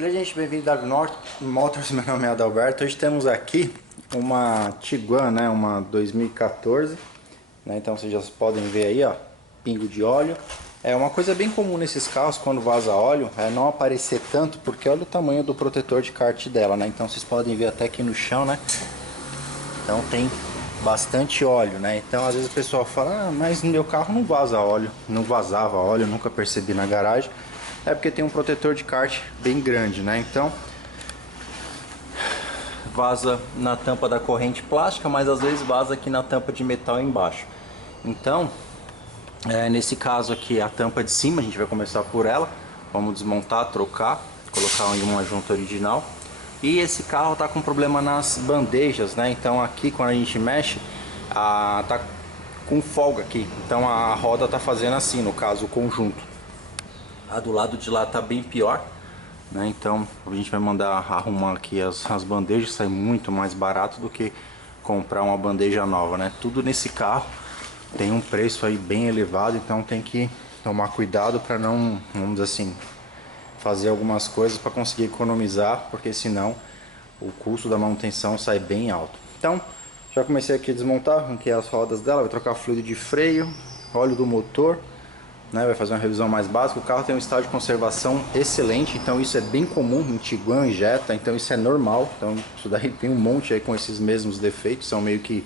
Beleza, gente? Bem-vindo da North Motors, meu nome é Adalberto. Hoje temos aqui uma Tiguan, né? Uma 2014, né? Então vocês já podem ver aí, ó, pingo de óleo. É uma coisa bem comum nesses carros quando vaza óleo, é não aparecer tanto, porque olha o tamanho do protetor de kart dela, né? Então vocês podem ver até aqui no chão, né? Então tem bastante óleo, né? Então às vezes o pessoal fala, ah, mas no meu carro não vaza óleo, não vazava óleo, nunca percebi na garagem. É porque tem um protetor de kart bem grande, né? Então vaza na tampa da corrente plástica, mas às vezes vaza aqui na tampa de metal embaixo. Então nesse caso aqui a tampa de cima, a gente vai começar por ela. Vamos desmontar, trocar, colocar em uma junta original. E esse carro tá com problema nas bandejas, né? Então aqui quando a gente mexe, tá com folga aqui. Então a roda tá fazendo assim, no caso o conjunto. A do lado de lá tá bem pior, né? Então a gente vai mandar arrumar aqui as bandejas, sai muito mais barato do que comprar uma bandeja nova, né? Tudo nesse carro tem um preço aí bem elevado, então tem que tomar cuidado para não, vamos dizer assim, fazer algumas coisas para conseguir economizar, porque senão o custo da manutenção sai bem alto. Então já comecei aqui a desmontar, arranquei as rodas dela, vai trocar fluido de freio, óleo do motor, né, vai fazer uma revisão mais básica. O carro tem um estado de conservação excelente, então isso é bem comum em Tiguan e Jetta, então isso é normal. Então isso daí tem um monte aí com esses mesmos defeitos, são meio que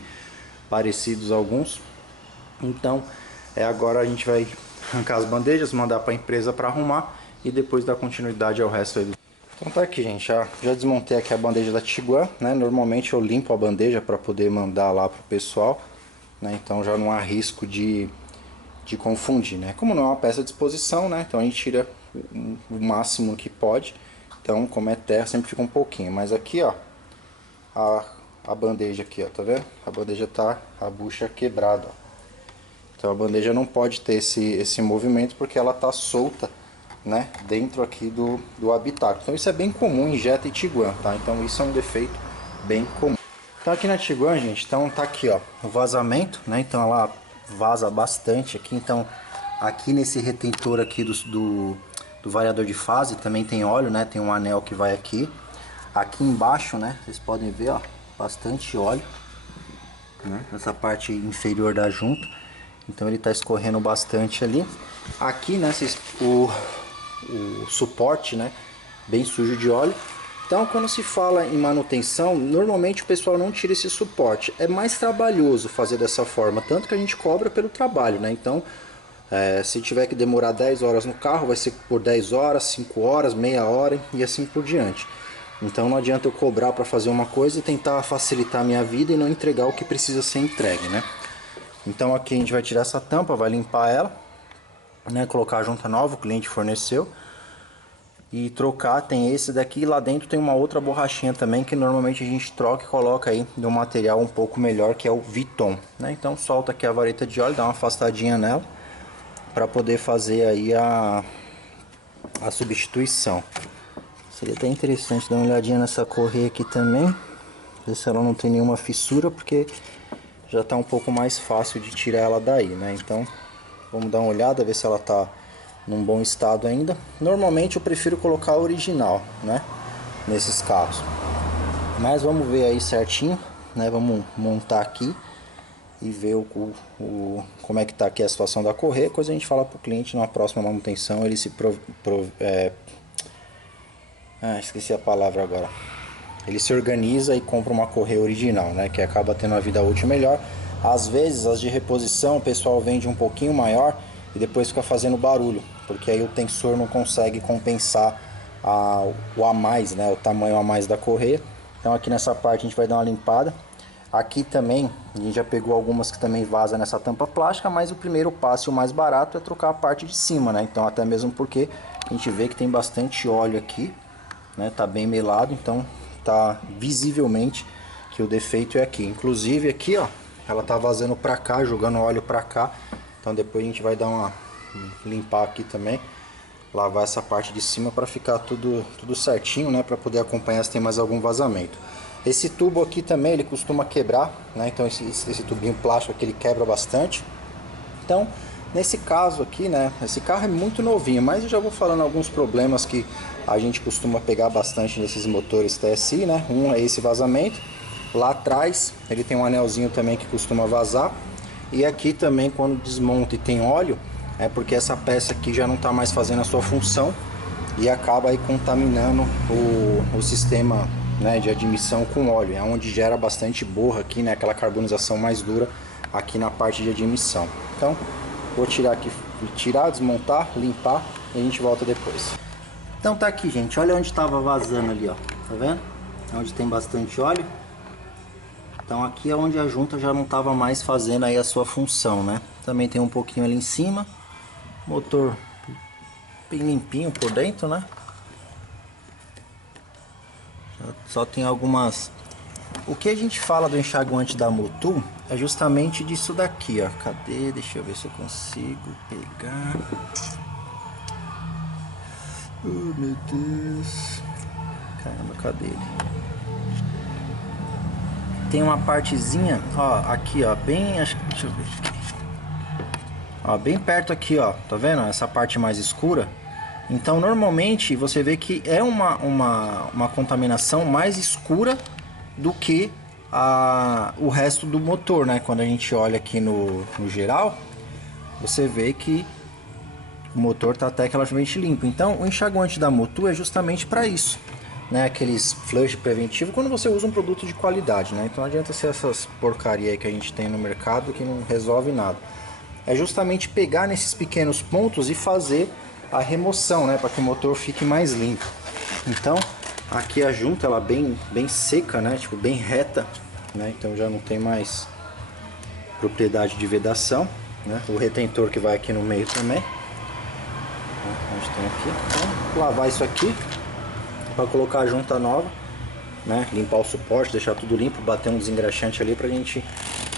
parecidos alguns. Então agora a gente vai arrancar as bandejas, mandar para a empresa para arrumar e depois dar continuidade ao resto aí. Então tá aqui, gente, já desmontei aqui a bandeja da Tiguan, né? Normalmente eu limpo a bandeja para poder mandar lá pro pessoal, né? Então já não há risco de confundir, né? Como não é uma peça de exposição, né? Então a gente tira o máximo que pode. Então, como é terra, sempre fica um pouquinho. Mas aqui, ó, a bandeja aqui, ó, tá vendo? A bandeja tá a bucha quebrada, ó. Então a bandeja não pode ter esse movimento porque ela tá solta, né? Dentro aqui do habitáculo. Então isso é bem comum em Jetta e Tiguan, tá? Então isso é um defeito bem comum. Então aqui na Tiguan, gente, então tá aqui, ó, o vazamento, né? Então ela vaza bastante aqui. Então aqui nesse retentor aqui do variador de fase também tem óleo, né? Tem um anel que vai aqui. Aqui embaixo, né? Vocês podem ver, ó, bastante óleo, né? Nessa parte inferior da junta. Então ele tá escorrendo bastante ali. Aqui, né? O suporte, né? Bem sujo de óleo. Então, quando se fala em manutenção, normalmente o pessoal não tira esse suporte. É mais trabalhoso fazer dessa forma, tanto que a gente cobra pelo trabalho, né? Então, se tiver que demorar 10 horas no carro, vai ser por 10 horas, 5 horas, meia hora e assim por diante. Então, não adianta eu cobrar para fazer uma coisa e tentar facilitar a minha vida e não entregar o que precisa ser entregue, né? Então, aqui a gente vai tirar essa tampa, vai limpar ela, né? Colocar a junta nova, o cliente forneceu. E trocar, tem esse daqui, lá dentro tem uma outra borrachinha também que normalmente a gente troca e coloca aí de um material um pouco melhor, que é o Viton, né? Então solta aqui a vareta de óleo, dá uma afastadinha nela para poder fazer aí a substituição. Seria até interessante dar uma olhadinha nessa correia aqui também, ver se ela não tem nenhuma fissura, porque já está um pouco mais fácil de tirar ela daí, né? Então vamos dar uma olhada, ver se ela está num bom estado ainda. Normalmente eu prefiro colocar a original, né, nesses carros, mas vamos ver aí certinho, né? Vamos montar aqui e ver como é que tá aqui a situação da correia. Coisa a gente fala pro cliente na próxima manutenção, ele se esqueci a palavra agora. Ele se organiza e compra uma correia original, né, que acaba tendo uma vida útil melhor. Às vezes as de reposição o pessoal vende um pouquinho maior e depois fica fazendo barulho, porque aí o tensor não consegue compensar o a mais, né, o tamanho a mais da correia. Então aqui nessa parte a gente vai dar uma limpada. Aqui também a gente já pegou algumas que também vaza nessa tampa plástica, mas o primeiro passo e o mais barato é trocar a parte de cima, né? Então até mesmo porque a gente vê que tem bastante óleo aqui, né? Tá bem melado, então tá visivelmente que o defeito é aqui. Inclusive aqui, ó, ela tá vazando pra cá, jogando óleo pra cá. Então depois a gente vai dar limpar aqui também, lavar essa parte de cima para ficar tudo certinho, né, para poder acompanhar se tem mais algum vazamento. Esse tubo aqui também ele costuma quebrar, né? Então esse tubinho plástico aqui ele quebra bastante. Então Nesse caso aqui, né, esse carro é muito novinho, mas eu já vou falando alguns problemas que a gente costuma pegar bastante nesses motores TSI, né? Um é esse vazamento. Lá atrás ele tem um anelzinho também que costuma vazar. E aqui também, quando desmonta e tem óleo, é porque essa peça aqui já não está mais fazendo a sua função e acaba aí contaminando o sistema, né, de admissão com óleo. É onde gera bastante borra aqui, né, aquela carbonização mais dura aqui na parte de admissão. Então vou tirar aqui, desmontar, limpar e a gente volta depois. Então tá aqui, gente, olha onde estava vazando ali, ó, tá vendo? Onde tem bastante óleo. Então aqui é onde a junta já não estava mais fazendo aí a sua função, né? Também tem um pouquinho ali em cima. Motor bem limpinho por dentro, né? Só tem algumas... O que a gente fala do enxaguante da Motul é justamente disso daqui, ó. Cadê? Deixa eu ver se eu consigo pegar. Oh, meu Deus. Caramba, cadê ele? Tem uma partezinha, ó, aqui, ó, bem... Deixa eu ver aqui. Ó, bem perto aqui, ó. Tá vendo? Essa parte mais escura. Então, normalmente, você vê que é uma contaminação mais escura do que o resto do motor, né? Quando a gente olha aqui no geral, você vê que o motor tá até relativamente limpo. Então, o enxaguante da Motul é justamente para isso, né? Aqueles flush preventivo quando você usa um produto de qualidade, né? Então, não adianta ser essas porcaria aí que a gente tem no mercado que não resolve nada. É justamente pegar nesses pequenos pontos e fazer a remoção, né? Para que o motor fique mais limpo. Então, aqui a junta ela bem seca, né? Tipo, bem reta, né? Então já não tem mais propriedade de vedação, né? O retentor que vai aqui no meio também. A gente tem aqui. Então, lavar isso aqui para colocar a junta nova, né? Limpar o suporte, deixar tudo limpo, bater um desengraxante ali pra gente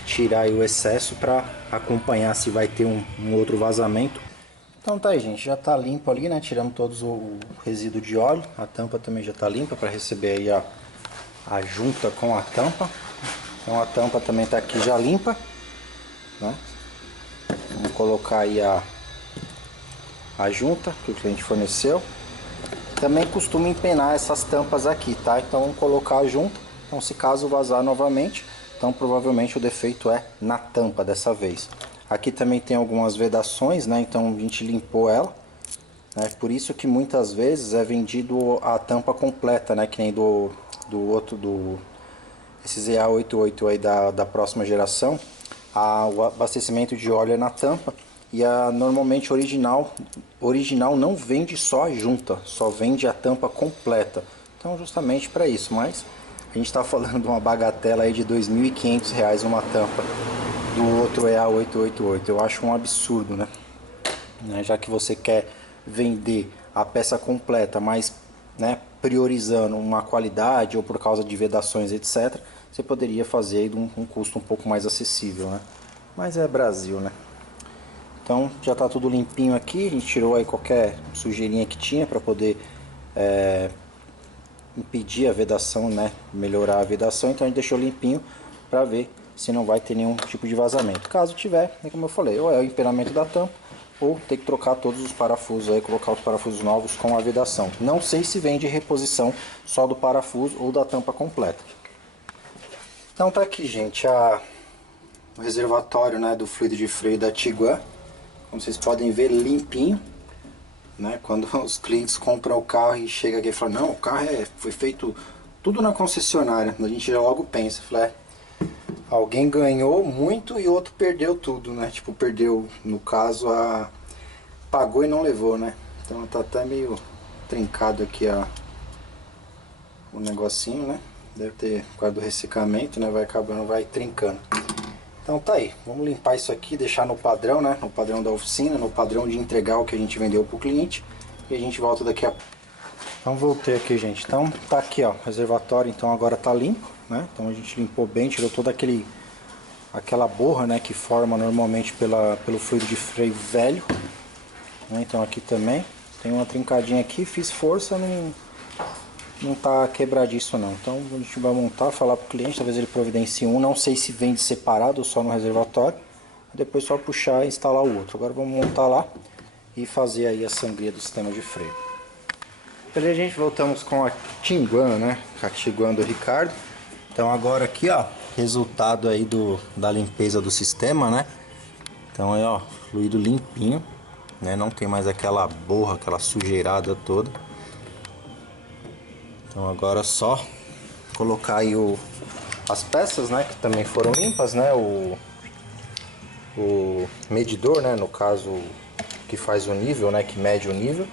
tirar aí o excesso para acompanhar se vai ter um outro vazamento. Então tá aí, gente, já tá limpo ali, né? Tiramos todos o resíduo de óleo. A tampa também já tá limpa para receber aí a junta com a tampa. Então a tampa também tá aqui já limpa, né? Vamos colocar aí a junta que o cliente forneceu. Também costumo empenar essas tampas aqui, tá? Então vamos colocar a junta. Então se caso vazar novamente, então provavelmente o defeito é na tampa dessa vez. Aqui também tem algumas vedações, né? Então a gente limpou ela, né? Por isso que muitas vezes é vendido a tampa completa, né? Que nem do esses EA88 aí da próxima geração. O abastecimento de óleo é na tampa e normalmente original não vende só a junta, só vende a tampa completa. Então justamente para isso, mas a gente está falando de uma bagatela aí de R$ 2.500 uma tampa do outro EA888. Eu acho um absurdo, né? Já que você quer vender a peça completa, mas, né, priorizando uma qualidade ou por causa de vedações, etc., você poderia fazer aí um custo um pouco mais acessível, né? Mas é Brasil, né? Então já está tudo limpinho aqui. A gente tirou aí qualquer sujeirinha que tinha para poder impedir a vedação, né? Melhorar a vedação. Então a gente deixou limpinho para ver se não vai ter nenhum tipo de vazamento. Caso tiver, como eu falei, ou é o empenamento da tampa, ou tem que trocar todos os parafusos aí, colocar os parafusos novos com a vedação. Não sei se vende reposição só do parafuso ou da tampa completa. Então tá aqui, gente, o reservatório, né, do fluido de freio da Tiguan. Como vocês podem ver, limpinho, né? Quando os clientes compram o carro e chega aqui e falam, não, o carro foi feito tudo na concessionária. A gente já logo pensa, fala, alguém ganhou muito e outro perdeu tudo, né? Tipo, perdeu, no caso, pagou e não levou, né? Então tá até meio trincado aqui o negocinho, né? Deve ter, por causa do ressecamento, né? Vai acabando, vai trincando. Então tá aí, vamos limpar isso aqui, deixar no padrão, né? No padrão da oficina, no padrão de entregar o que a gente vendeu pro cliente. E a gente volta daqui a pouco. Então voltei aqui, gente. Então tá aqui, ó, o reservatório então agora tá limpo, né? Então a gente limpou bem, tirou toda aquela borra, né, que forma normalmente pelo fluido de freio velho, né? Então aqui também tem uma trincadinha aqui, fiz força, não tá quebradiço não. Então a gente vai montar, falar pro cliente, talvez ele providencie um, não sei se vende separado ou só no reservatório. depois só puxar e instalar o outro. Agora vamos montar lá e fazer aí a sangria do sistema de freio. Beleza, gente, voltamos com a Tiguan, né? A Tiguan do Ricardo. Então agora aqui, ó, resultado aí da limpeza do sistema, né? Então aí, ó, fluido limpinho, né? Não tem mais aquela borra, aquela sujeirada toda. Então agora é só colocar aí as peças, né? Que também foram limpas, né? O medidor, né? No caso, que faz o nível, né? Que mede o nível.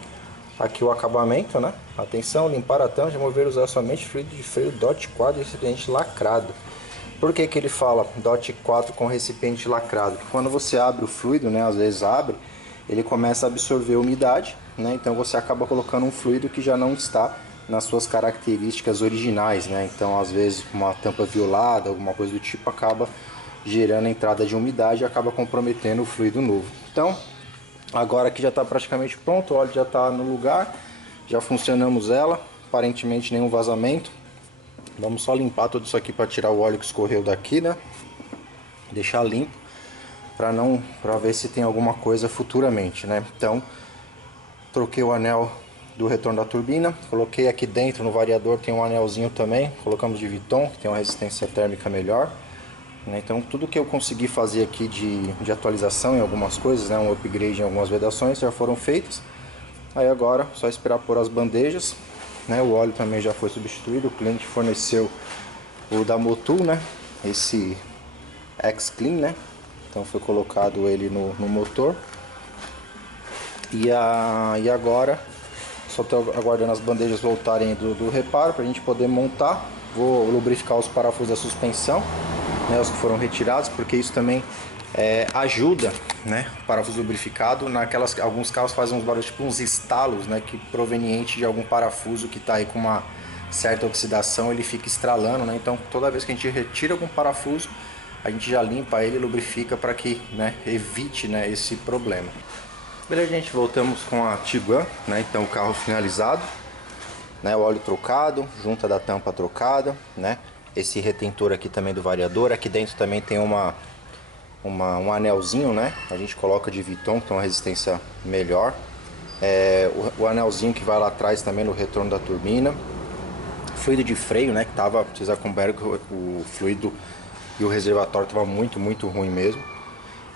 Aqui o acabamento, né? Atenção, limpar a tampa, remover, usar somente fluido de freio DOT 4 e recipiente lacrado. Por que que ele fala DOT 4 com recipiente lacrado? Porque quando você abre o fluido, né? Às vezes abre, ele começa a absorver umidade, né? Então você acaba colocando um fluido que já não está nas suas características originais, né? Então às vezes uma tampa violada, alguma coisa do tipo, acaba gerando a entrada de umidade e acaba comprometendo o fluido novo. Então agora que já está praticamente pronto, o óleo já está no lugar, já funcionamos ela, aparentemente nenhum vazamento. Vamos só limpar tudo isso aqui para tirar o óleo que escorreu daqui, né? Deixar limpo para ver se tem alguma coisa futuramente, né? Então troquei o anel do retorno da turbina, coloquei aqui dentro no variador, tem um anelzinho também, colocamos de Viton, que tem uma resistência térmica melhor. Então tudo que eu consegui fazer aqui de atualização em algumas coisas, né, um upgrade em algumas vedações já foram feitas. Aí agora só esperar por as bandejas, né, o óleo também já foi substituído, o cliente forneceu o da Motul, né, esse X-Clean, né, então foi colocado ele no motor. E agora só estou aguardando as bandejas voltarem do reparo para a gente poder montar. Vou lubrificar os parafusos da suspensão, né, os que foram retirados, porque isso também ajuda, né, o parafuso lubrificado. Alguns carros fazem uns barulhos, tipo uns estalos, né, que proveniente de algum parafuso que está aí com uma certa oxidação, ele fica estralando, né. Então toda vez que a gente retira algum parafuso, a gente já limpa ele e lubrifica para que, né, evite, né, esse problema. Beleza, gente, voltamos com a Tiguan, né, então o carro finalizado, né, o óleo trocado, junta da tampa trocada, né, esse retentor aqui também do variador. Aqui dentro também tem um anelzinho, né, a gente coloca de Viton, que tem uma resistência melhor. O anelzinho que vai lá atrás também no retorno da turbina. Fluido de freio, né, que tava, vocês acompanharam que o fluido e o reservatório tava muito ruim mesmo.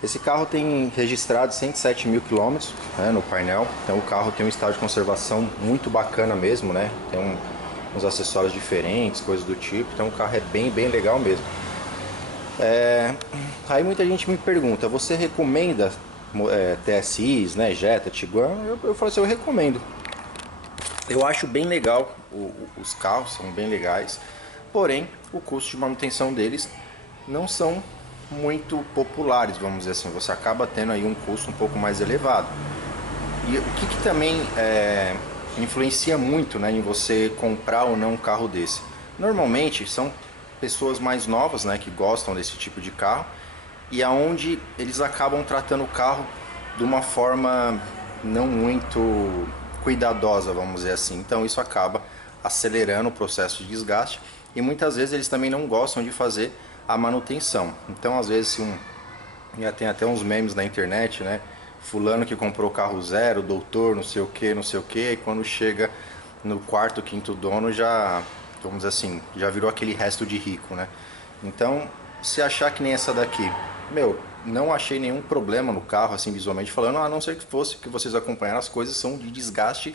Esse carro tem registrado 107 mil quilômetros, né, no painel. Então o carro tem um estado de conservação muito bacana mesmo, né? Tem uns acessórios diferentes, coisas do tipo. Então o carro é bem legal mesmo. Aí muita gente me pergunta: você recomenda TSIs, né, Jetta, Tiguan? Eu falo assim, eu recomendo. Eu acho bem legal, os carros são bem legais. Porém, o custo de manutenção deles não são muito populares, vamos dizer assim. Você acaba tendo aí um custo um pouco mais elevado. E o que também influencia muito, né, em você comprar ou não um carro desse? Normalmente são pessoas mais novas, né, que gostam desse tipo de carro, e aonde eles acabam tratando o carro de uma forma não muito cuidadosa, vamos dizer assim. Então isso acaba acelerando o processo de desgaste, e muitas vezes eles também não gostam de fazer a manutenção. Então às vezes já tem até uns memes na internet, né? Fulano que comprou carro zero, doutor, não sei o que, e quando chega no quarto, quinto dono, já, vamos dizer assim, já virou aquele resto de rico, né? Então, se achar que nem essa daqui, não achei nenhum problema no carro, assim, visualmente falando, a não ser que fosse que vocês acompanharam, as coisas são de desgaste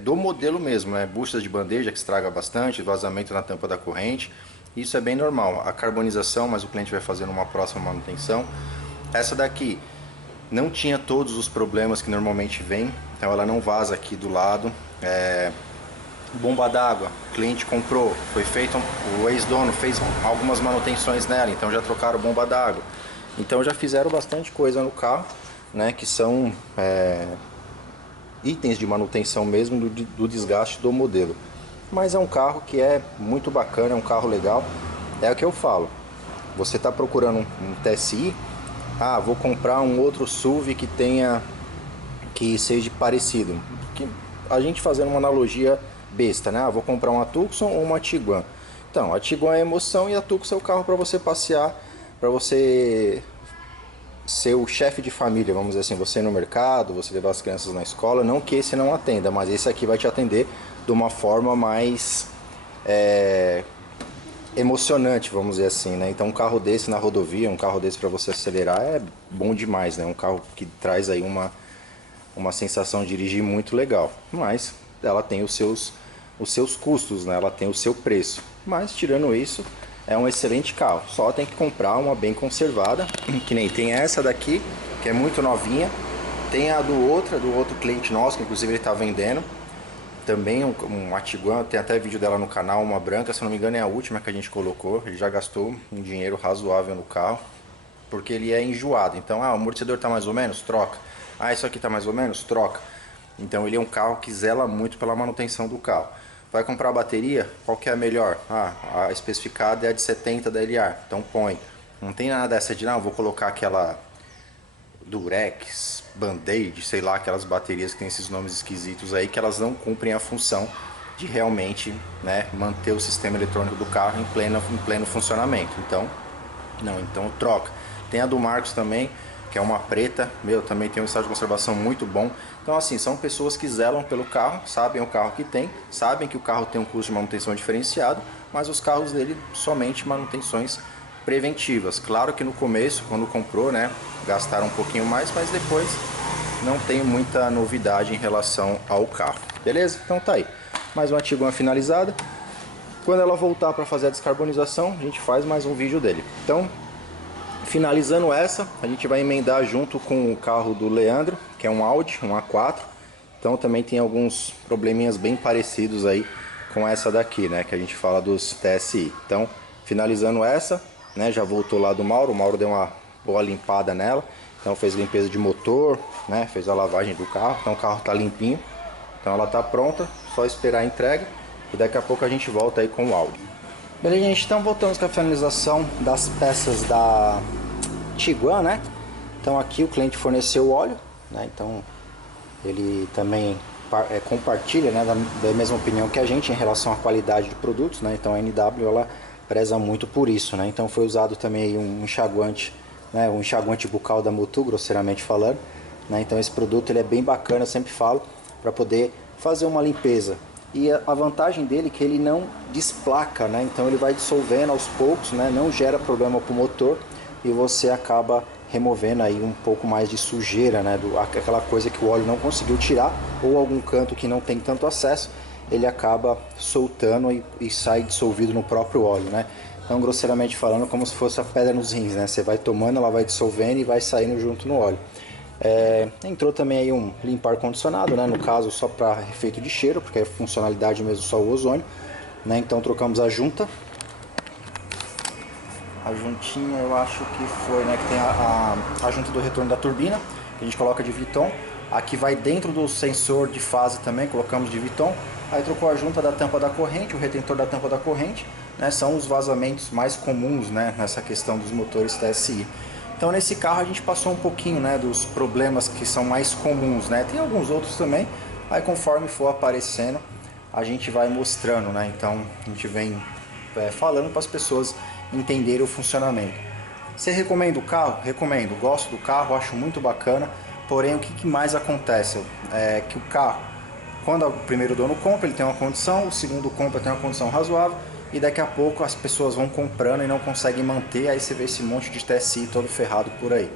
do modelo mesmo, né? Buchas de bandeja que estraga bastante, vazamento na tampa da corrente. Isso é bem normal. A carbonização, mas o cliente vai fazer numa próxima manutenção. Essa daqui não tinha todos os problemas que normalmente vem, então ela não vaza aqui do lado. Bomba d'água, o cliente comprou, foi feito, o ex-dono fez algumas manutenções nela, então já trocaram bomba d'água. Então já fizeram bastante coisa no carro, né, que são itens de manutenção mesmo do desgaste do modelo. Mas é um carro que é muito bacana, é um carro legal. É o que eu falo, você está procurando um TSI, vou comprar um outro SUV que seja parecido. A gente fazendo uma analogia besta, né? Vou comprar uma Tucson ou uma Tiguan. Então, a Tiguan é emoção e a Tucson é o carro para você passear, para você ser o chefe de família, vamos dizer assim, você ir no mercado, você levar as crianças na escola, não que esse não atenda, mas esse aqui vai te atender de uma forma mais emocionante, vamos dizer assim, né? Então um carro desse na rodovia, um carro desse para você acelerar é bom demais, né? Um carro que traz aí uma sensação de dirigir muito legal, mas ela tem os seus custos, né? Ela tem o seu preço, mas tirando isso, é um excelente carro. Só tem que comprar uma bem conservada, que nem tem essa daqui, que é muito novinha, tem a do outro cliente nosso, que inclusive ele está vendendo, também uma Tiguan, tem até vídeo dela no canal, uma branca, se não me engano é a última que a gente colocou. Ele já gastou um dinheiro razoável no carro, porque ele é enjoado. Então, o amortecedor tá mais ou menos? Troca. Isso aqui tá mais ou menos? Troca. Então ele é um carro que zela muito pela manutenção do carro. Vai comprar a bateria? Qual que é a melhor? A especificada é a de 70 da LR, então põe. Não tem nada dessa de, não, vou colocar aquela Durex, Band-Aid, sei lá, aquelas baterias que tem esses nomes esquisitos aí, que elas não cumprem a função de realmente, né, manter o sistema eletrônico do carro em pleno funcionamento. Então, não, então troca. Tem a do Marcos também, que é uma preta, também tem um estado de conservação muito bom. Então assim, são pessoas que zelam pelo carro, sabem o carro que tem, sabem que o carro tem um custo de manutenção diferenciado, mas os carros dele somente manutenções preventivas. Claro que no começo, quando comprou, né, gastaram um pouquinho mais, mas depois não tem muita novidade em relação ao carro. Beleza? Então tá aí. Mais uma Tiguan finalizada. Quando ela voltar para fazer a descarbonização, a gente faz mais um vídeo dele. Então, finalizando essa, a gente vai emendar junto com o carro do Leandro, que é um Audi, um A4. Então também tem alguns probleminhas bem parecidos aí com essa daqui, né, que a gente fala dos TSI. Então, finalizando essa, né, já voltou lá do Mauro, o Mauro deu uma boa limpada nela. Então fez limpeza de motor, né, fez a lavagem do carro, então o carro tá limpinho. Então ela tá pronta, só esperar a entrega e daqui a pouco a gente volta aí com o Audi. Beleza, gente, então voltamos com a finalização das peças da Tiguan, né? Então aqui o cliente forneceu o óleo, né? Então ele também compartilha, né, da mesma opinião que a gente em relação à qualidade de produtos, né? Então a NW ela preza muito por isso, né? Então foi usado também um enxaguante, né, um enxaguante bucal da Motul, grosseiramente falando, né? Então esse produto ele é bem bacana, eu sempre falo, para poder fazer uma limpeza. E a vantagem dele é que ele não desplaca, né? Então ele vai dissolvendo aos poucos, né? Não gera problema para o motor e você acaba removendo aí um pouco mais de sujeira, né? Aquela coisa que o óleo não conseguiu tirar ou algum canto que não tem tanto acesso, ele acaba soltando e sai dissolvido no próprio óleo, né? Então, grosseiramente falando, como se fosse a pedra nos rins, né? Você vai tomando, ela vai dissolvendo e vai saindo junto no óleo. Entrou também aí um limpar condicionado, né? No caso só para efeito de cheiro, porque é funcionalidade mesmo só o ozônio, né? Então trocamos a junta. A juntinha eu acho que foi, né? Que tem a junta do retorno da turbina, que a gente coloca de Viton. Aqui vai dentro do sensor de fase também, colocamos de Viton. Aí trocou a junta da tampa da corrente, o retentor da tampa da corrente, né? São os vazamentos mais comuns, né? Nessa questão dos motores TSI. Então nesse carro a gente passou um pouquinho, né, dos problemas que são mais comuns, né? Tem alguns outros também, aí conforme for aparecendo a gente vai mostrando, né? Então a gente vem falando para as pessoas entenderem o funcionamento. Você recomenda o carro? Recomendo, gosto do carro, acho muito bacana, porém o que mais acontece? É que o carro, quando o primeiro dono compra, ele tem uma condição, o segundo compra, tem uma condição razoável, e daqui a pouco as pessoas vão comprando e não conseguem manter, aí você vê esse monte de TSI todo ferrado por aí.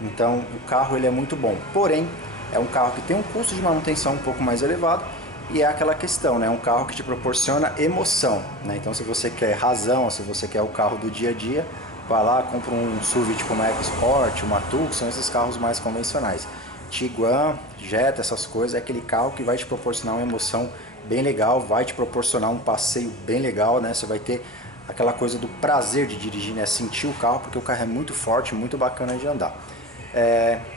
Então o carro ele é muito bom, porém é um carro que tem um custo de manutenção um pouco mais elevado e é aquela questão, né? Um carro que te proporciona emoção, né? Então se você quer razão, se você quer o carro do dia a dia, vai lá, compra um SUV tipo uma EcoSport, uma Tucson, são esses carros mais convencionais. Tiguan, Jetta, essas coisas, é aquele carro que vai te proporcionar uma emoção bem legal, vai te proporcionar um passeio bem legal, né? Você vai ter aquela coisa do prazer de dirigir, né? Sentir o carro, porque o carro é muito forte, muito bacana de andar.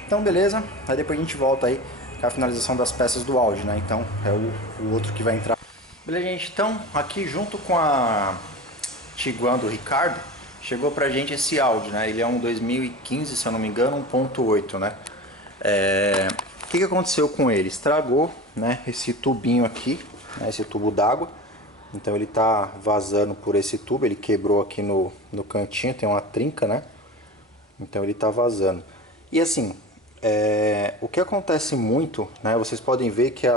Então beleza, aí depois a gente volta aí com a finalização das peças do Audi, né? Então é o outro que vai entrar. Beleza, gente, então aqui junto com a Tiguan do Ricardo, chegou pra gente esse Audi, né? Ele é um 2015, se eu não me engano, 1.8, né? O que aconteceu com ele? Estragou, né, esse tubinho aqui, né, esse tubo d'água. Então ele tá vazando por esse tubo, ele quebrou aqui no cantinho, tem uma trinca, né? Então ele tá vazando. E assim, o que acontece muito, né, vocês podem ver que,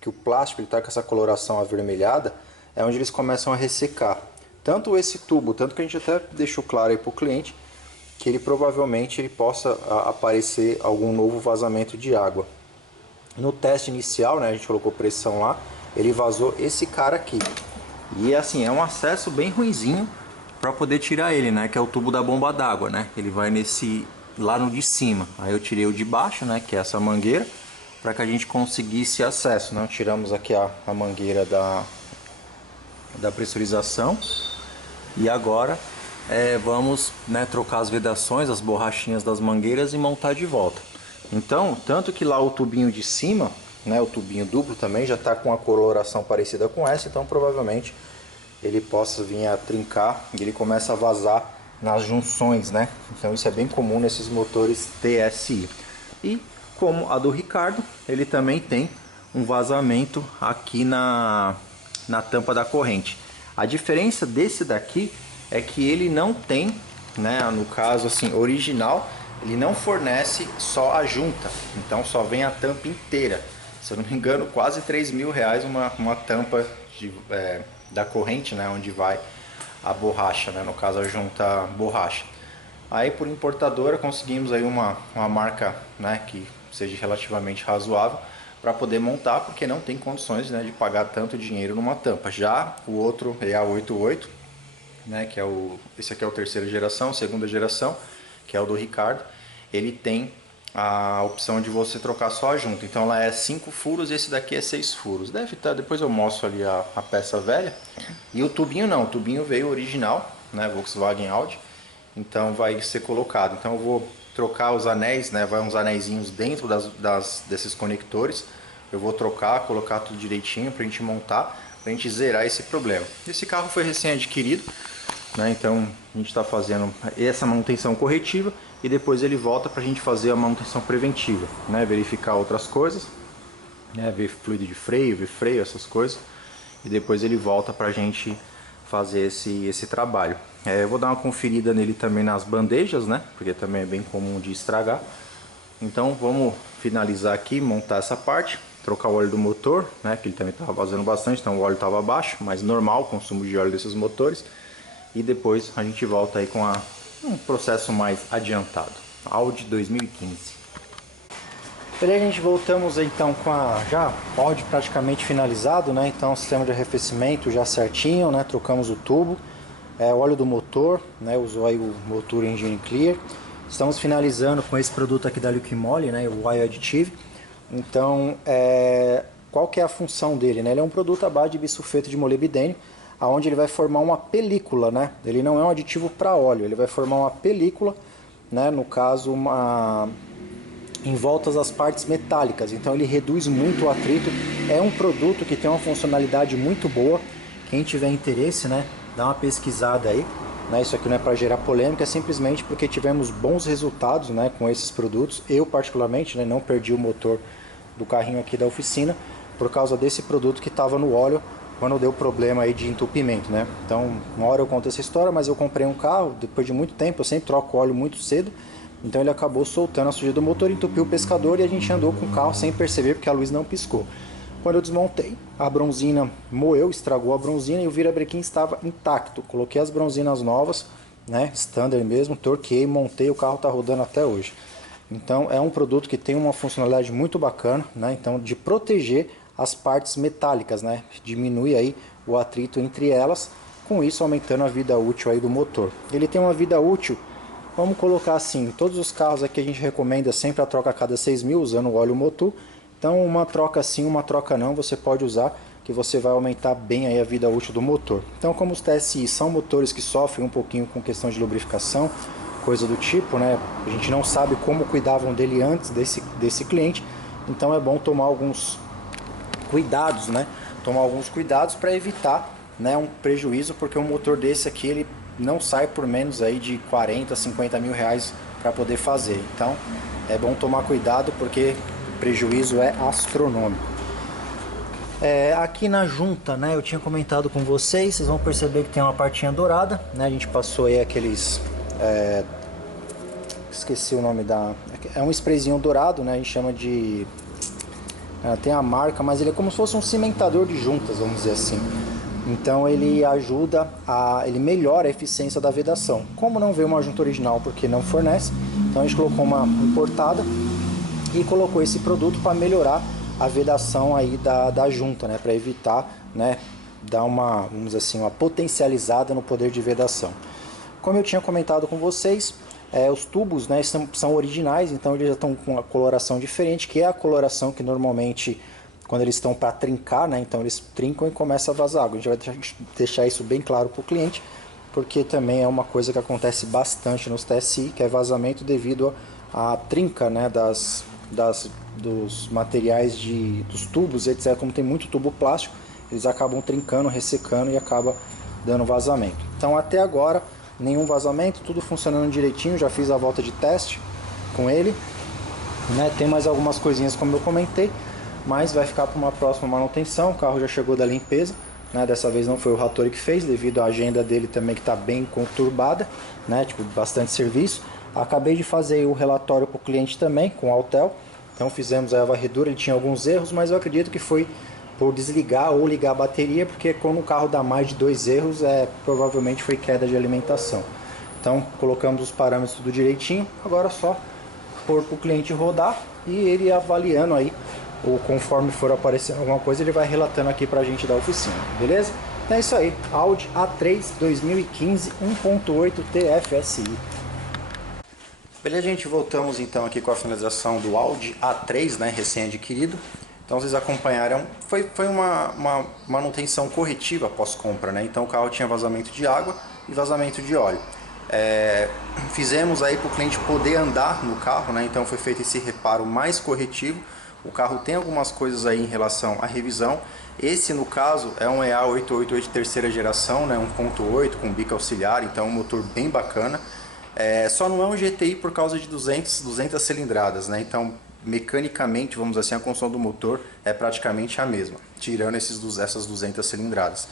que o plástico está com essa coloração avermelhada, é onde eles começam a ressecar. Tanto esse tubo, tanto que a gente até deixou claro aí para o cliente, que ele provavelmente ele possa aparecer algum novo vazamento de água. No teste inicial, né, a gente colocou pressão lá, ele vazou esse cara aqui. E assim, é um acesso bem ruinzinho para poder tirar ele, né, que é o tubo da bomba d'água, né? Ele vai nesse lá no de cima. Aí eu tirei o de baixo, né, que é essa mangueira, para que a gente conseguisse acesso, né? Tiramos aqui a mangueira da pressurização. E agora vamos, né, trocar as vedações, as borrachinhas das mangueiras e montar de volta. Então, tanto que lá o tubinho de cima, né, o tubinho duplo também já está com a coloração parecida com essa, então provavelmente ele possa vir a trincar e ele começa a vazar nas junções, né? Então isso é bem comum nesses motores TSI. E como a do Ricardo, ele também tem um vazamento aqui na tampa da corrente. A diferença desse daqui é que ele não tem, né, no caso assim, original, ele não fornece só a junta, então só vem a tampa inteira. Se eu não me engano, quase R$3.000 uma tampa da corrente, né, onde vai a borracha, né, no caso a junta borracha. Aí por importadora conseguimos aí uma marca, né, que seja relativamente razoável para poder montar, porque não tem condições, né, de pagar tanto dinheiro numa tampa. Já o outro EA88, né, que esse aqui é o terceira geração, segunda geração, que é o do Ricardo, ele tem a opção de você trocar só a junta. Então ela é 5 furos e esse daqui é 6 furos. Deve estar, depois eu mostro ali a peça velha. E o tubinho não, o tubinho veio original, né, Volkswagen Audi. Então vai ser colocado. Então eu vou trocar os anéis, né, vai uns anéisinhos dentro desses conectores. Eu vou trocar, colocar tudo direitinho para a gente montar, para a gente zerar esse problema. Esse carro foi recém-adquirido, né, então a gente está fazendo essa manutenção corretiva e depois ele volta para a gente fazer a manutenção preventiva, né, verificar outras coisas, né, ver fluido de freio, ver freio, essas coisas, e depois ele volta para a gente fazer esse trabalho. Eu vou dar uma conferida nele também nas bandejas, né, porque também é bem comum de estragar. Então vamos finalizar aqui, montar essa parte, trocar o óleo do motor, né, que ele também estava vazando bastante, então o óleo estava baixo, mas normal o consumo de óleo desses motores. E depois a gente volta aí com um processo mais adiantado. Audi 2015. Beleza, gente, voltamos então com já o Audi praticamente finalizado, né? Então o sistema de arrefecimento já certinho, né? Trocamos o tubo, o óleo do motor, né? Usou aí o motor Engine Clear. Estamos finalizando com esse produto aqui da Liquimoli, né? O Oil Additive. Então, qual que é a função dele, né? Ele é um produto à base de bisulfeto de molibdênio, aonde ele vai formar uma película, né? Ele não é um aditivo para óleo, ele vai formar uma película, né? No caso, em volta das partes metálicas. Então ele reduz muito o atrito. É um produto que tem uma funcionalidade muito boa. Quem tiver interesse, né? Dá uma pesquisada aí. Né? Isso aqui não é para gerar polêmica, é simplesmente porque tivemos bons resultados, né, com esses produtos. Eu particularmente, né, não perdi o motor do carrinho aqui da oficina por causa desse produto que estava no óleo quando deu problema aí de entupimento, né? Então, uma hora eu conto essa história, mas eu comprei um carro, depois de muito tempo, eu sempre troco óleo muito cedo, então ele acabou soltando a sujeira do motor, entupiu o pescador e a gente andou com o carro sem perceber porque a luz não piscou. Quando eu desmontei, a bronzina moeu, estragou a bronzina e o virabrequim estava intacto. Coloquei as bronzinas novas, né, standard mesmo, torquei, montei, o carro está rodando até hoje. Então é um produto que tem uma funcionalidade muito bacana, né, então de proteger as partes metálicas, né? Diminui aí o atrito entre elas, com isso aumentando a vida útil aí do motor. Ele tem uma vida útil, vamos colocar assim, todos os carros aqui a gente recomenda sempre a troca a cada 6.000 usando o óleo Motul. Então uma troca sim, uma troca não, você pode usar, que você vai aumentar bem aí a vida útil do motor. Então como os TSI são motores que sofrem um pouquinho com questão de lubrificação, coisa do tipo, né? A gente não sabe como cuidavam dele antes desse cliente, então é bom tomar alguns cuidados, né? Tomar alguns cuidados para evitar, né, um prejuízo, porque um motor desse aqui ele não sai por menos aí de 40, 50 mil reais para poder fazer. Então é bom tomar cuidado porque o prejuízo é astronômico. Aqui na junta, né, eu tinha comentado com vocês vão perceber que tem uma partinha dourada, né? A gente passou aí aqueles esqueci o nome da... É um sprayzinho dourado, né? A gente chama de... tem a marca, mas ele é como se fosse um cimentador de juntas, vamos dizer assim. Então ele ajuda ele melhora a eficiência da vedação. Como não veio uma junta original porque não fornece, então a gente colocou uma importada e colocou esse produto para melhorar a vedação aí da junta, né? Para evitar, né? Dar uma, vamos dizer assim, uma potencializada no poder de vedação. Como eu tinha comentado com vocês, os tubos, né, são originais, então eles já estão com uma coloração diferente, que é a coloração que normalmente, quando eles estão para trincar, né, então eles trincam e começa a vazar água. A gente vai deixar isso bem claro para o cliente, porque também é uma coisa que acontece bastante nos TSI, que é vazamento devido à trinca, né, dos materiais dos tubos, etc. Como tem muito tubo plástico, eles acabam trincando, ressecando e acaba dando vazamento. Então até agora nenhum vazamento, tudo funcionando direitinho, já fiz a volta de teste com ele, né? Tem mais algumas coisinhas como eu comentei, mas vai ficar para uma próxima manutenção. O carro já chegou da limpeza, né? Dessa vez não foi o Hattori que fez, devido à agenda dele também que está bem conturbada, né? Tipo, bastante serviço. Acabei de fazer o relatório para o cliente também, com o Autel, então fizemos a varredura, ele tinha alguns erros, mas eu acredito que foi por desligar ou ligar a bateria, porque quando o carro dá mais de 2 erros, provavelmente foi queda de alimentação. Então colocamos os parâmetros tudo direitinho, agora é só pôr para o cliente rodar e ele avaliando aí, ou conforme for aparecendo alguma coisa, ele vai relatando aqui para a gente da oficina, beleza? Então é isso aí, Audi A3 2015 1.8 TFSI. Beleza, gente, voltamos então aqui com a finalização do Audi A3, né, recém-adquirido. Então vocês acompanharam, foi uma manutenção corretiva pós-compra, né? Então o carro tinha vazamento de água e vazamento de óleo. Fizemos aí para o cliente poder andar no carro, né? Então foi feito esse reparo mais corretivo. O carro tem algumas coisas aí em relação à revisão. Esse, no caso, é um EA888 de terceira geração, né? 1.8 com bico auxiliar, então é um motor bem bacana. Só não é um GTI por causa de 200 cilindradas, né? Então mecanicamente, vamos dizer assim, a construção do motor é praticamente a mesma, tirando essas 200 cilindradas.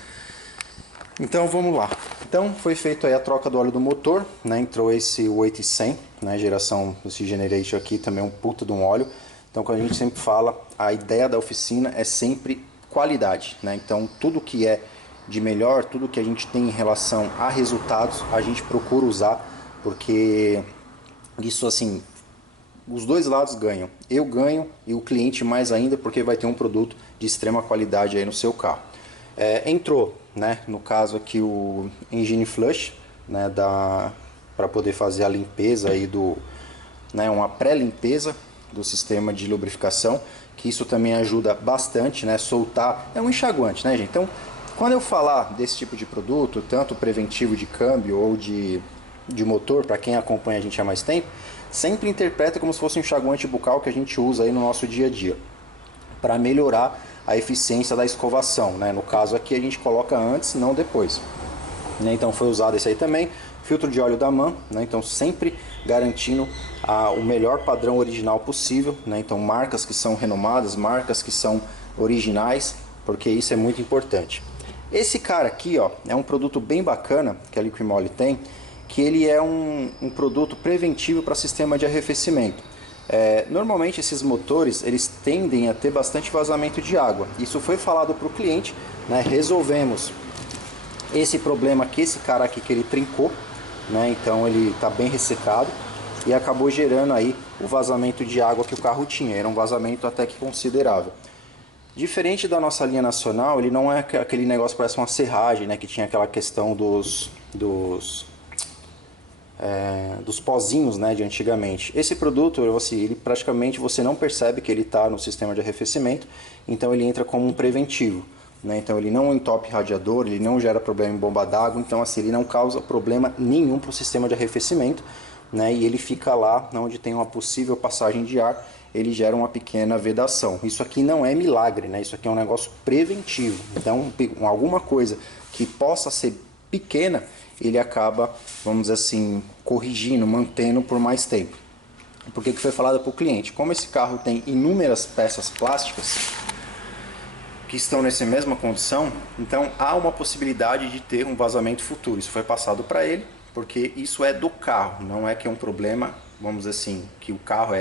Então vamos lá. Então foi feita aí a troca do óleo do motor, né? Entrou esse 8100, né? Geração desse Generation aqui, também um puta de um óleo. Então, como a gente sempre fala, a ideia da oficina é sempre qualidade, né? Então tudo que é de melhor, tudo que a gente tem em relação a resultados, a gente procura usar, porque isso, assim, os dois lados ganham. Eu ganho e o cliente mais ainda, porque vai ter um produto de extrema qualidade aí no seu carro. Entrou, né, no caso aqui o Engine Flush, né, para poder fazer a limpeza aí uma pré-limpeza do sistema de lubrificação, que isso também ajuda bastante, né, soltar, é um enxaguante, né, gente? Então, quando eu falar desse tipo de produto, tanto preventivo de câmbio ou de motor, para quem acompanha a gente há mais tempo, sempre interpreta como se fosse um enxaguante bucal que a gente usa aí no nosso dia a dia, para melhorar a eficiência da escovação, né? No caso aqui a gente coloca antes, não depois, né? Então foi usado esse aí também, filtro de óleo da MAN, né? Então sempre garantindo o melhor padrão original possível, né? Então marcas que são renomadas, marcas que são originais, porque isso é muito importante. Esse cara aqui, ó, é um produto bem bacana que a Liquimoli tem, que ele é um produto preventivo para sistema de arrefecimento. Normalmente esses motores eles tendem a ter bastante vazamento de água. Isso foi falado para o cliente, né? Resolvemos esse problema que esse cara aqui que ele trincou, né? Então ele está bem ressecado e acabou gerando aí o vazamento de água que o carro tinha. Era um vazamento até que considerável. Diferente da nossa linha nacional, ele não é aquele negócio que parece uma serragem, né? Que tinha aquela questão dos pozinhos, né, de antigamente. Esse produto, ele praticamente você não percebe que ele está no sistema de arrefecimento, então ele entra como um preventivo, né? Então ele não entope radiador, ele não gera problema em bomba d'água, então assim, ele não causa problema nenhum para o sistema de arrefecimento, né? E ele fica lá onde tem uma possível passagem de ar, ele gera uma pequena vedação. Isso aqui não é milagre, né? Isso aqui é um negócio preventivo, então alguma coisa que possa ser pequena, ele acaba, vamos dizer assim, corrigindo, mantendo por mais tempo. Por que foi falado para o cliente? Como esse carro tem inúmeras peças plásticas que estão nessa mesma condição, então há uma possibilidade de ter um vazamento futuro. Isso foi passado para ele, porque isso é do carro, não é que é um problema vamos dizer assim, que o carro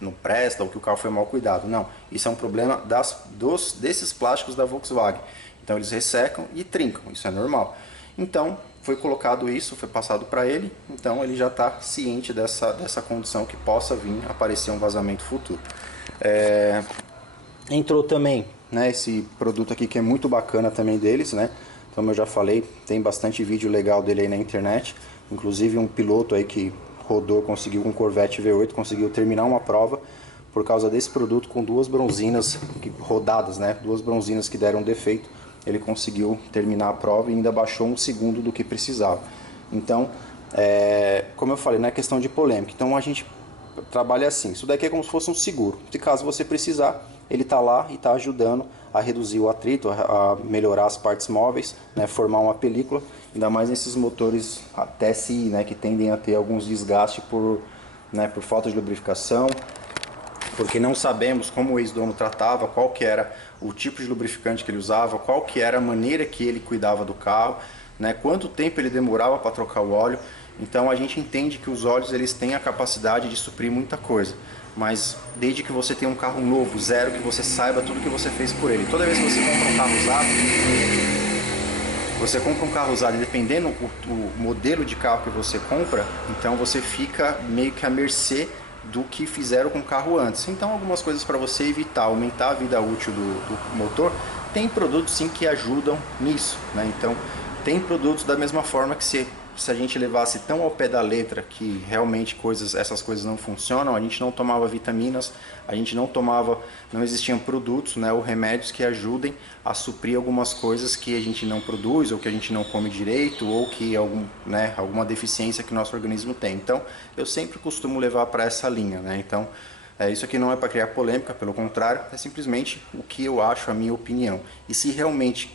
não presta ou que o carro foi mal cuidado. Não, isso é um problema desses plásticos da Volkswagen. Então eles ressecam e trincam, isso é normal. Então foi colocado isso, foi passado para ele, então ele já está ciente dessa condição que possa vir a aparecer um vazamento futuro. Entrou também, né, esse produto aqui que é muito bacana também deles, né? Como eu já falei, tem bastante vídeo legal dele aí na internet. Inclusive um piloto aí que rodou, conseguiu com um Corvette V8, conseguiu terminar uma prova por causa desse produto com duas bronzinas rodadas, né? Duas bronzinas que deram defeito. Ele conseguiu terminar a prova e ainda baixou 1 segundo do que precisava. Então, como eu falei, não é questão de polêmica. Então a gente trabalha assim. Isso daqui é como se fosse um seguro. Se caso você precisar, ele está lá e está ajudando a reduzir o atrito, a melhorar as partes móveis, né, formar uma película, ainda mais nesses motores TSI, né, que tendem a ter alguns desgastes por falta de lubrificação, porque não sabemos como o ex-dono tratava, qual que era o tipo de lubrificante que ele usava, qual que era a maneira que ele cuidava do carro, né, quanto tempo ele demorava para trocar o óleo. Então a gente entende que os óleos eles têm a capacidade de suprir muita coisa. Mas desde que você tenha um carro novo, zero, que você saiba tudo que você fez por ele. Toda vez que você compra um carro usado, dependendo o modelo de carro que você compra, então você fica meio que à mercê do que fizeram com o carro antes. Então algumas coisas para você evitar, aumentar a vida útil do motor, tem produtos sim que ajudam nisso, né? Então tem produtos da mesma forma que se a gente levasse tão ao pé da letra que realmente essas coisas não funcionam, a gente não tomava vitaminas, a gente não existiam produtos, né, ou remédios que ajudem a suprir algumas coisas que a gente não produz, ou que a gente não come direito, ou que alguma deficiência que o nosso organismo tem. Então eu sempre costumo levar para essa linha, né? Então isso aqui não é para criar polêmica, pelo contrário, é simplesmente o que eu acho, a minha opinião. E se realmente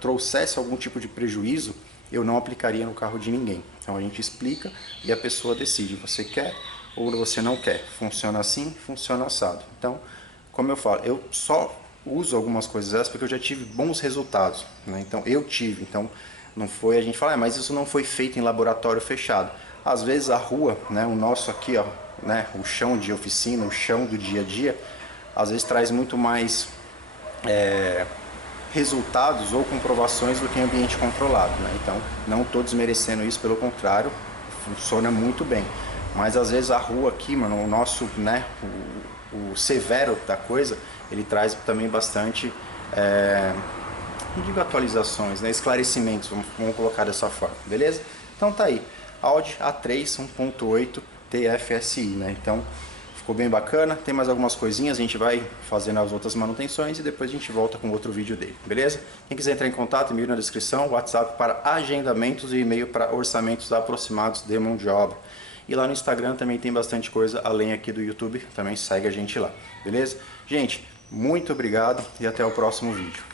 trouxesse algum tipo de prejuízo, eu não aplicaria no carro de ninguém. Então a gente explica e a pessoa decide, você quer ou você não quer. Funciona assim, funciona assado. Então, como eu falo, eu só uso algumas coisas dessas porque eu já tive bons resultados, né? Então então não foi, a gente fala, mas isso não foi feito em laboratório fechado. Às vezes a rua, né, o nosso aqui, ó, né, o chão de oficina, o chão do dia a dia, às vezes traz muito mais resultados ou comprovações do que em ambiente controlado, né? Então não estou desmerecendo isso, pelo contrário, funciona muito bem. Mas às vezes a rua aqui, mano, o nosso, né, o severo da coisa, ele traz também bastante, não digo atualizações, né, esclarecimentos, vamos colocar dessa forma, beleza? Então tá aí, Audi A3 1.8 TFSI, né? Então ficou bem bacana, tem mais algumas coisinhas, a gente vai fazendo as outras manutenções e depois a gente volta com outro vídeo dele, beleza? Quem quiser entrar em contato, e-mail na descrição, WhatsApp para agendamentos e e-mail para orçamentos aproximados de mão de obra. E lá no Instagram também tem bastante coisa, além aqui do YouTube, também segue a gente lá, beleza? Gente, muito obrigado e até o próximo vídeo.